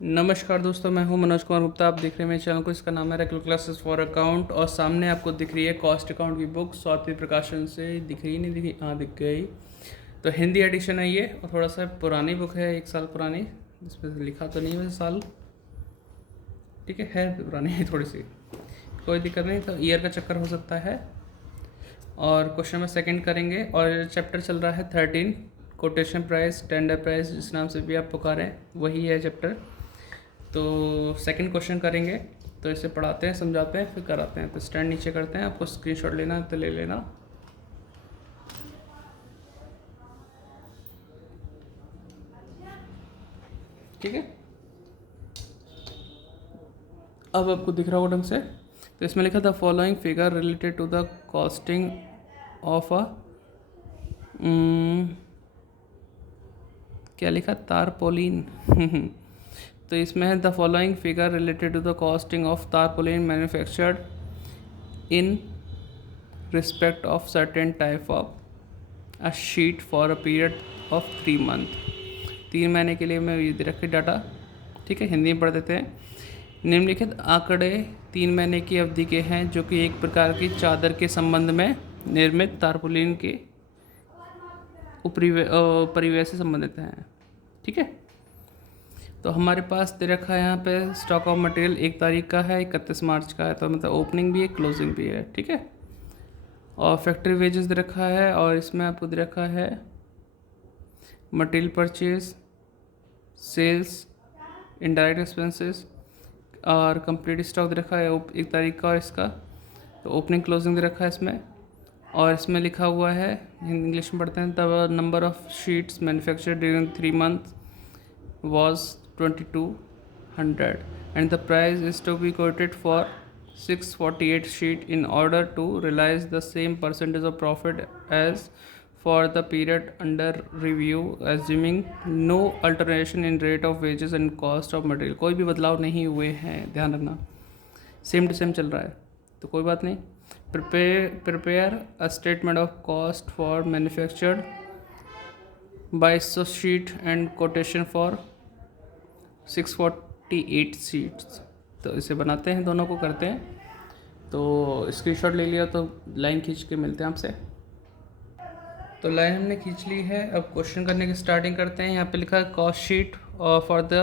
नमस्कार दोस्तों, मैं हूं मनोज कुमार गुप्ता। आप देख रहे हैं मेरे चैनल को। इसका नाम है रेगुलर क्लासेस फॉर अकाउंट और सामने आपको दिख रही है कॉस्ट अकाउंट की बुक स्वाति प्रकाशन से। दिख रही नहीं दिखी? हाँ, दिख गई। तो हिंदी एडिशन है ये और थोड़ा सा पुरानी बुक है, 1 साल पुरानी। इसमें लिखा तो नहीं है वैसे साल, ठीक है पुरानी है थोड़ी सी, कोई दिक्कत नहीं। तो ईयर का चक्कर हो सकता है। और क्वेश्चन में सेकंड करेंगे और चैप्टर चल रहा है 13, कोटेशन प्राइस, टेंडर प्राइस, जिस नाम से भी आप पुकारें वही है चैप्टर। तो सेकंड क्वेश्चन करेंगे, तो इसे पढ़ाते हैं, समझाते हैं, फिर कराते हैं। तो स्टैंड नीचे करते हैं, आपको स्क्रीनशॉट लेना है तो ले लेना। ठीक है, अब आपको दिख रहा होगा ढंग से। तो इसमें लिखा था following figure related to the costing of a क्या लिखा, तारपोलिन तो इसमें है the following figure related to the costing of tarpaulin manufactured in respect of certain type of a sheet for a period of 3 month. 3 महीने के लिए मैं ये दे रखे डाटा, ठीक है। हिंदी में पढ़ देते हैं। निम्नलिखित आंकड़े 3 महीने की अवधि के हैं जो कि एक प्रकार की चादर के संबंध में निर्मित तारपुलिन के परिवेश से संबंधित हैं, ठीक है। तो हमारे पास दे रखा है यहाँ पे स्टॉक ऑफ मटेरियल 1 तारीख का है, 31 मार्च का है। तो मतलब ओपनिंग भी है, क्लोजिंग भी है, ठीक है। और फैक्ट्री वेजेस दे रखा है और इसमें आपको दे रखा है material purchase, sales, indirect expenses और कंप्लीट स्टॉक दे रखा है 1 तारीख का और इसका। तो ओपनिंग क्लोजिंग दे रखा है इसमें। और इसमें लिखा हुआ है, इंग्लिश में पढ़ते हैं, the number of sheets manufactured during 3 month was 2200 and the price is to be quoted for 648 sheet in order to realize the same percentage of profit as for the period under review, assuming no alteration in rate of wages and cost of material। कोई भी बदलाव नहीं हुए हैं, ध्यान रखना, same to same चल रहा है, तो कोई बात नहीं। Prepare a statement of cost for manufactured by sheet and quotation for 648 seats. तो इसे बनाते हैं, दोनों को करते हैं। तो स्क्रीनशॉट ले लिया तो लाइन खींच के मिलते हैं आपसे। तो लाइन हमने खींच ली है। अब क्वेश्चन करने की स्टार्टिंग करते हैं। यहाँ पे लिखा है cost sheet for the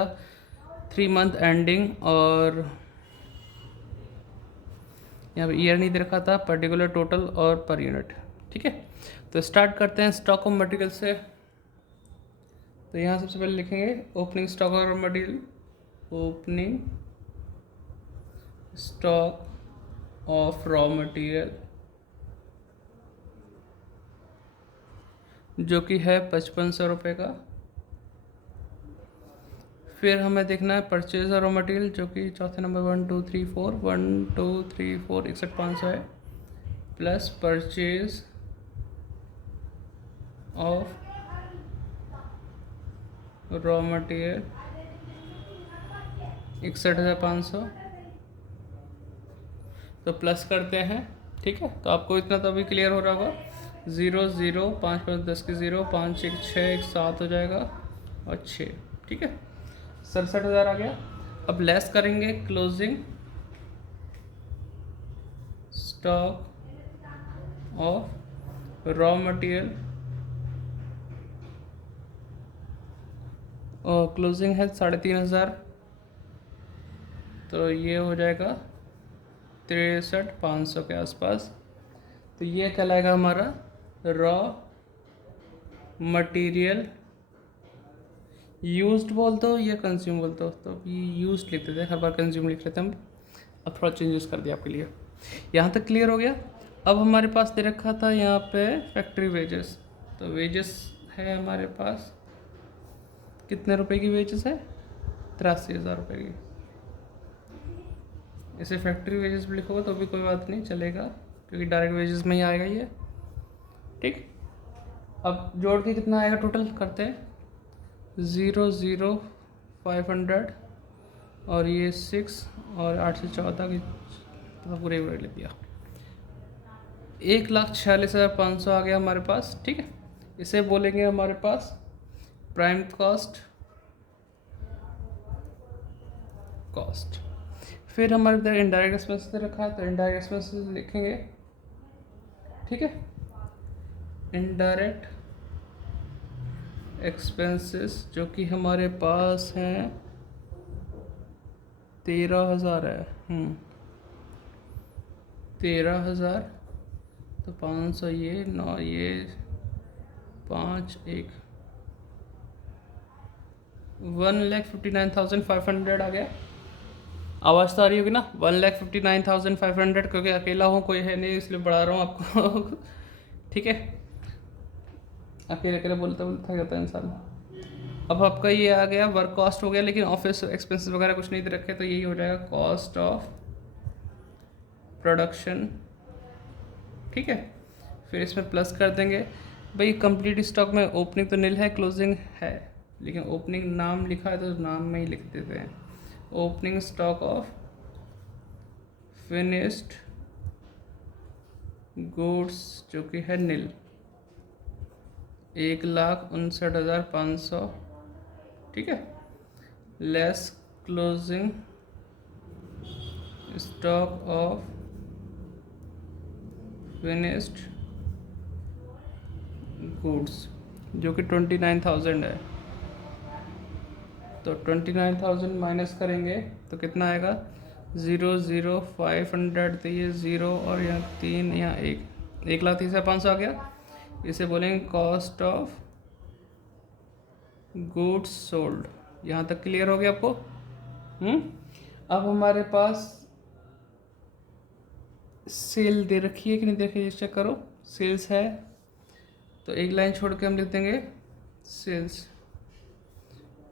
3 month ending, और यहाँ पे ईयर नहीं दे रखा था, पर्टिकुलर, टोटल और पर यूनिट, ठीक है। तो स्टार्ट करते हैं स्टॉक ऑफ मटेरियल से। तो यहाँ सबसे पहले लिखेंगे opening stock of material, opening stock of raw material जो कि है 5500 रुपये का। फिर हमें देखना है परचेज रॉ मटेरियल जो कि चौथे नंबर 1 2 3 4 1 2 3 4 61,500 है, plus purchase of raw material 61,500। तो प्लस करते हैं, ठीक है। तो आपको इतना तो अभी क्लियर हो रहा होगा। 0 0 5 5 10 के 0 5 1 6 1 7 हो जाएगा और 6, ठीक है। 67,000 आ गया। अब लेस करेंगे closing stock of raw material, और क्लोजिंग है 3,500। तो ये हो जाएगा 63,500 के आसपास। तो ये कहलाएगा हमारा रॉ मटेरियल यूज्ड बोल दो या कंज्यूम बोल दो। तो ये यूज्ड लिखते थे, हर बार कंज्यूम लिख लेते हम, अब थोड़ा चेंजेस कर दिया आपके लिए। यहाँ तक क्लियर हो गया। अब हमारे पास दे रखा था यहाँ पे फैक्ट्री वेजेस। तो वेजेस है हमारे पास, कितने रुपए की वेजेस है, 83,000 रुपये की। इसे फैक्ट्री वेजेस भी लिखोगे तो भी कोई बात नहीं चलेगा, क्योंकि डायरेक्ट वेजेस में ही आएगा ये, ठीक। अब जोड़ के कितना आएगा टोटल करते हैं, 0 0 500 और ये 6 और 8 से 14 की पूरे ले दिया, 1,46,500 आ गया हमारे पास, ठीक है। इसे बोलेंगे हमारे पास प्राइम कॉस्ट कॉस्ट। फिर हमारे इधर इनडायरेक्ट एक्सपेंसेस रखा है, तो इनडायरेक्ट एक्सपेंसेस लिखेंगे, ठीक है। इनडायरेक्ट एक्सपेंसेस जो कि हमारे पास हैं 13,000 है। 13,000, तो 500 ये 9 ये 5 1 1,59,500 आ गया। आवाज़ तो आ रही होगी ना, 1,59,500, क्योंकि अकेला हूँ, कोई है नहीं, इसलिए बढ़ा रहा हूँ आपको ठीक है, अकेले अकेले बोलते बोलते थक जाता है इंसान। अब आपका ये आ गया वर्क कॉस्ट हो गया, लेकिन ऑफिस एक्सपेंसेस वगैरह कुछ नहीं दे रखे, तो यही हो जाएगा कॉस्ट ऑफ प्रोडक्शन, ठीक है। फिर इसमें प्लस कर देंगे। भाई कंप्लीट स्टॉक में ओपनिंग तो नील है, क्लोजिंग है, लेकिन ओपनिंग नाम लिखा है तो नाम में ही लिख देते हैं। Opening stock of finished goods जो कि है नील, 1,59,500, ठीक है, less closing stock of finished goods जो कि 29,000 है। तो 29,000 माइनस करेंगे तो कितना आएगा, 0,0500, तो ये 0 और यहाँ 3, यहाँ 1,30,500 आ गया। इसे बोलेंगे कॉस्ट ऑफ गुड्स सोल्ड। यहाँ तक क्लियर हो गया आपको? अब हमारे पास सेल दे रखी है कि नहीं दे रखी है, चेक करो। सेल्स है तो एक लाइन छोड़ के हम लिख देंगे सेल्स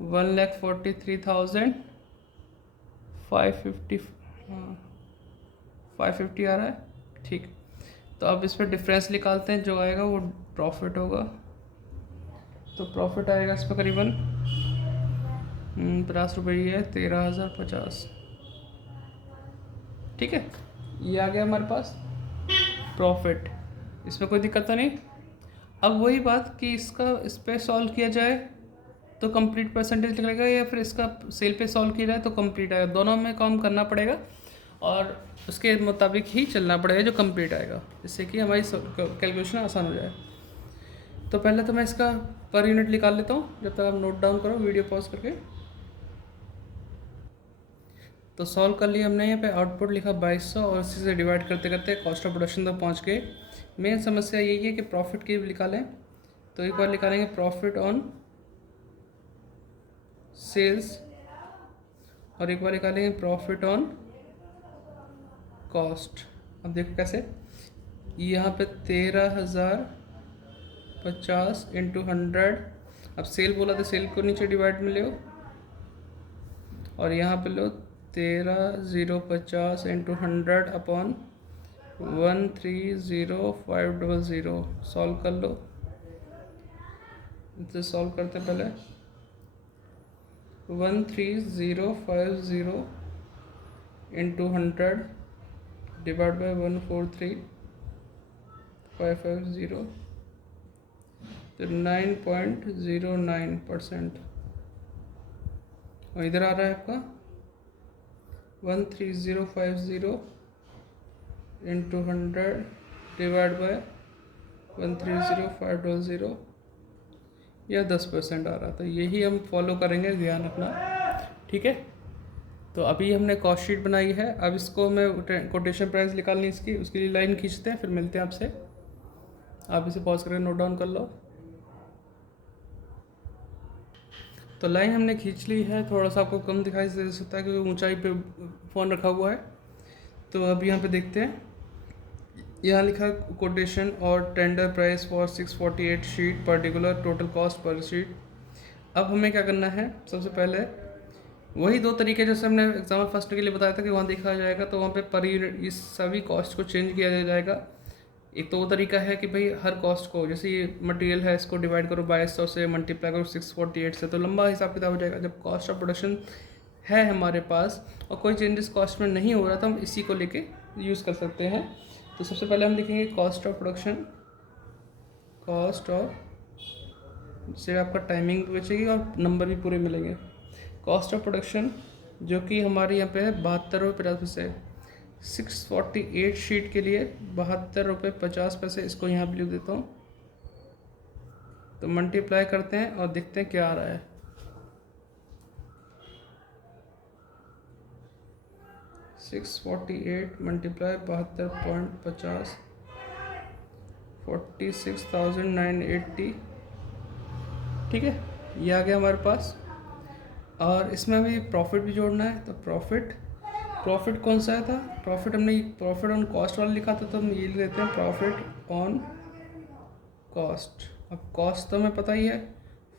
1,43,550, 550 आ रहा है, ठीक। तो अब इस पर डिफरेंस निकालते हैं, जो आएगा वो प्रॉफिट होगा। तो प्रॉफिट आएगा इस पर करीबन 50 रुपये है, 13,050, ठीक है। ये आ गया हमारे पास प्रॉफिट, इसमें कोई दिक्कत तो नहीं। अब वही बात कि इस पे सॉल्व किया जाए तो कंप्लीट परसेंटेज निकलेगा, या फिर इसका सेल पे सॉल्व किया जाए तो कंप्लीट आएगा। दोनों में काम करना पड़ेगा और उसके मुताबिक ही चलना पड़ेगा जो कंप्लीट आएगा, जिससे कि हमारी कैलकुलेशन आसान हो जाए। तो पहले तो मैं इसका पर यूनिट निकाल लेता हूँ, जब तक आप नोट डाउन करो वीडियो पॉज करके। तो सॉल्व कर लिया हमने, यहाँ पे आउटपुट लिखा 2200 और इसी से डिवाइड करते करते कॉस्ट ऑफ प्रोडक्शन तक पहुँच गए। मेन समस्या यही है कि प्रॉफिट की निकालें, तो एक बार निकालेंगे प्रॉफिट ऑन सेल्स और एक बार निकालेंगे प्रॉफिट ऑन कॉस्ट। अब देखो कैसे, यहाँ पे 13,050 इंटू 100, अब सेल बोला तो सेल को नीचे डिवाइड में लो, और यहाँ पे लो 13,050 इंटू 100 अपॉन 130,500, सॉल्व कर लो। इसे सॉल्व करते पहले 130,500 इंटू 100 डिवाइड बाई 143,550, तो 9.09%। और इधर आ रहा है आपका 130,500 इंटू 100 डिवाइड बाय 130,500, या 10% आ रहा। तो यही हम फॉलो करेंगे, ध्यान रखना, ठीक है। तो अभी हमने कॉस्ट शीट बनाई है, अब इसको मैं कोटेशन प्राइस निकालनी इसकी, उसके लिए लाइन खींचते हैं, फिर मिलते हैं आपसे। आप इसे पॉज करके नोट डाउन कर लो। तो लाइन हमने खींच ली है, थोड़ा सा आपको कम दिखाई दे सकता है क्योंकि ऊंचाई पे फ़ोन रखा हुआ है। तो अब यहाँ पे देखते हैं, यहाँ लिखा है कोटेशन और tender price for 648 sheet particular total cost per sheet. अब हमें क्या करना है, सबसे पहले वही दो तरीके जैसे हमने एग्जाम्पल फर्स्ट के लिए बताया था कि वहाँ देखा जाएगा, तो वहाँ पे पर यूनिट इस सभी कॉस्ट को चेंज किया जाएगा। एक तो वो तरीका है कि भाई हर कॉस्ट को, जैसे ये मटेरियल है इसको डिवाइड करो 2200 से, मल्टीप्लाई करो 648 से, तो लंबा हिसाब किताब हो जाएगा। जब कॉस्ट ऑफ प्रोडक्शन है हमारे पास और कोई चेंजेस कॉस्ट में नहीं हो रहा, तो हम इसी को लेके यूज़ कर सकते हैं। तो सबसे पहले हम लिखेंगे cost of production, cost of, जिससे आपका टाइमिंग भी बचेगी और नंबर भी पूरे मिलेंगे। कॉस्ट ऑफ प्रोडक्शन जो कि हमारे यहाँ पे है 72 रुपये 50 पैसे। 648 शीट के लिए 72 रुपये 50 पैसे, इसको यहाँ पे लिख देता हूँ। तो मल्टीप्लाई करते हैं और देखते हैं क्या आ रहा है। 648 मल्टीप्लाई 72.50 46,980। ठीक है, ये आ गया हमारे पास। और इसमें भी प्रॉफिट भी जोड़ना है। तो प्रॉफिट कौन सा था? हमने प्रॉफिट ऑन कॉस्ट वाला लिखा था, तो हम ये लेते हैं प्रॉफिट ऑन कॉस्ट। अब कॉस्ट तो हमें पता ही है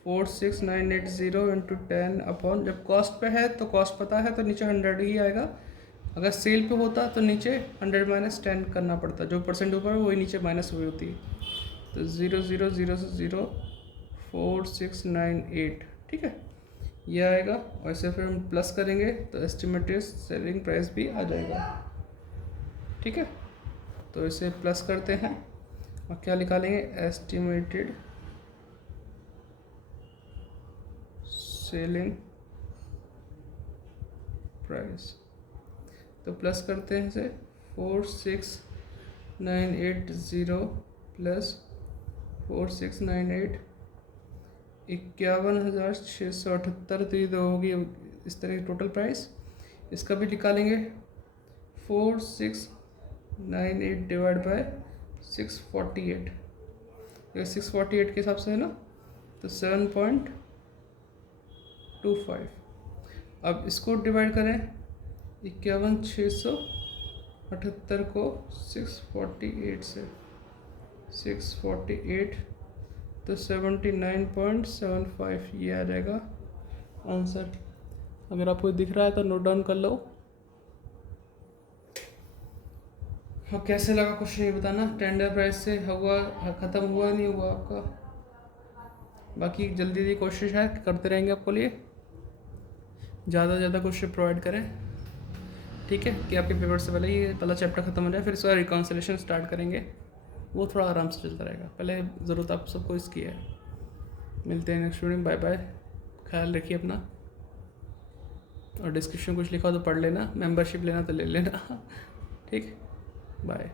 46,980 इंटू 10 अपॉन, जब कॉस्ट पे है तो कॉस्ट पता है तो नीचे 100 ही आएगा। अगर सेल पे होता तो नीचे 100 माइनस 10 करना पड़ता, जो परसेंट ऊपर है वही नीचे माइनस हुई होती। तो 0,000,4698। ठीक है, ये आएगा। और इसे फिर हम प्लस करेंगे तो एस्टिमेटेड सेलिंग प्राइस भी आ जाएगा। ठीक है, तो इसे प्लस करते हैं और क्या निकालेंगे? Estimated selling price. तो प्लस करते हैं इसे 46,980 प्लस 4698 51,678। तो ये होगी इस तरह की टोटल प्राइस। इसका भी निकालेंगे 4698 डिवाइड बाय 648। अगर 648 के हिसाब से है ना, तो 7.25। अब इसको डिवाइड करें 51,678 को 648 से, 648 तो 79.75 ये आ जाएगा आंसर। अगर आपको दिख रहा है तो नोट डाउन कर लो। हाँ, कैसे लगा क्वेश्चन ये बताना। टेंडर प्राइस से हुआ, ख़त्म हुआ नहीं हुआ आपका? बाकी जल्दी कोशिश है करते रहेंगे आपको लिए, ज़्यादा से ज़्यादा क्वेश्चन प्रोवाइड करें। ठीक है, कि आपके पेपर से पहले ये पहला चैप्टर ख़त्म हो जाए, फिर इसका रिकॉन्सिलेशन स्टार्ट करेंगे। वो थोड़ा आराम से चलता रहेगा, पहले ज़रूरत आप सबको इसकी है। मिलते हैं नेक्स्ट वीडियो में। बाय बाय, ख्याल रखिए अपना। और डिस्क्रिप्शन कुछ लिखा हो तो पढ़ लेना, मेंबरशिप लेना तो ले लेना। ठीक, बाय।